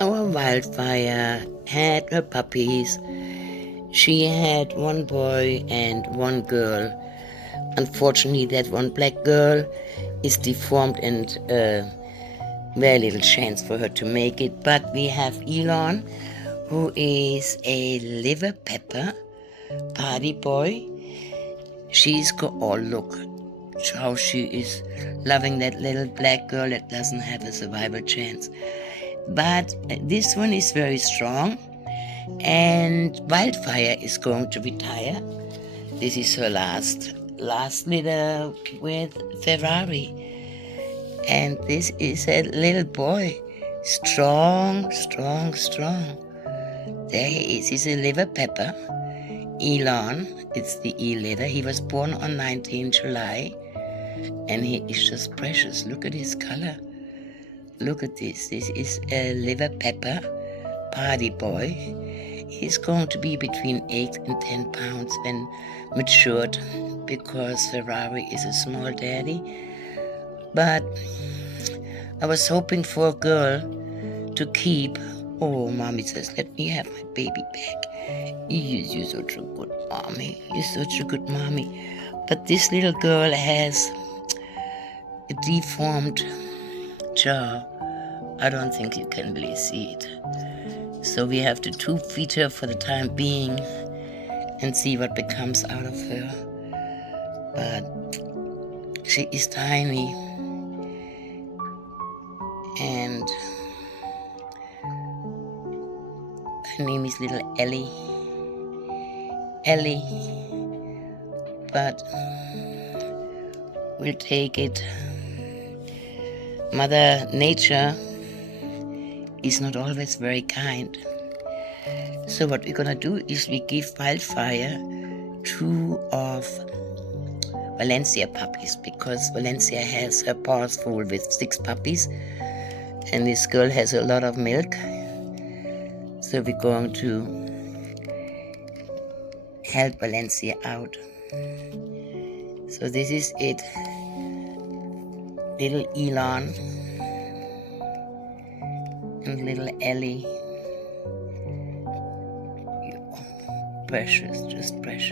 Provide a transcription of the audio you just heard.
Our Wildfire had her puppies. She had one boy and one girl. Unfortunately, that one black girl is deformed and very little chance for her to make it. But we have Elon, who is a liver pepper party boy. Oh, look how she is loving that little black girl that doesn't have a survival chance. But this one is very strong, and Wildfire is going to retire. This is her last litter with Ferrari. And this is a little boy. Strong, strong, strong. There he is. He's a liver pepper. Elon, it's the E litter. He was born on 19 July. And he is just precious. Look at his color. Look at this. This is a liver pepper party boy. He's going to be between 8 and 10 pounds when matured, because Ferrari is a small daddy. But I was hoping for a girl to keep. Oh, mommy says, let me have my baby back. You're such a good mommy. You're such a good mommy. But this little girl has a deformed jaw. I don't think you can really see it. So we have to tube-feed her for the time being and see what becomes out of her. But she is tiny, and her name is little Ellie. But we'll take it. Mother Nature is not always very kind. So what we're gonna do is we give Wildfire 2 of Valencia puppies, because Valencia has her paws full with 6 puppies, and this girl has a lot of milk. So we're going to help Valencia out. So this is it. Little Elon and little Ellie. Precious, just precious.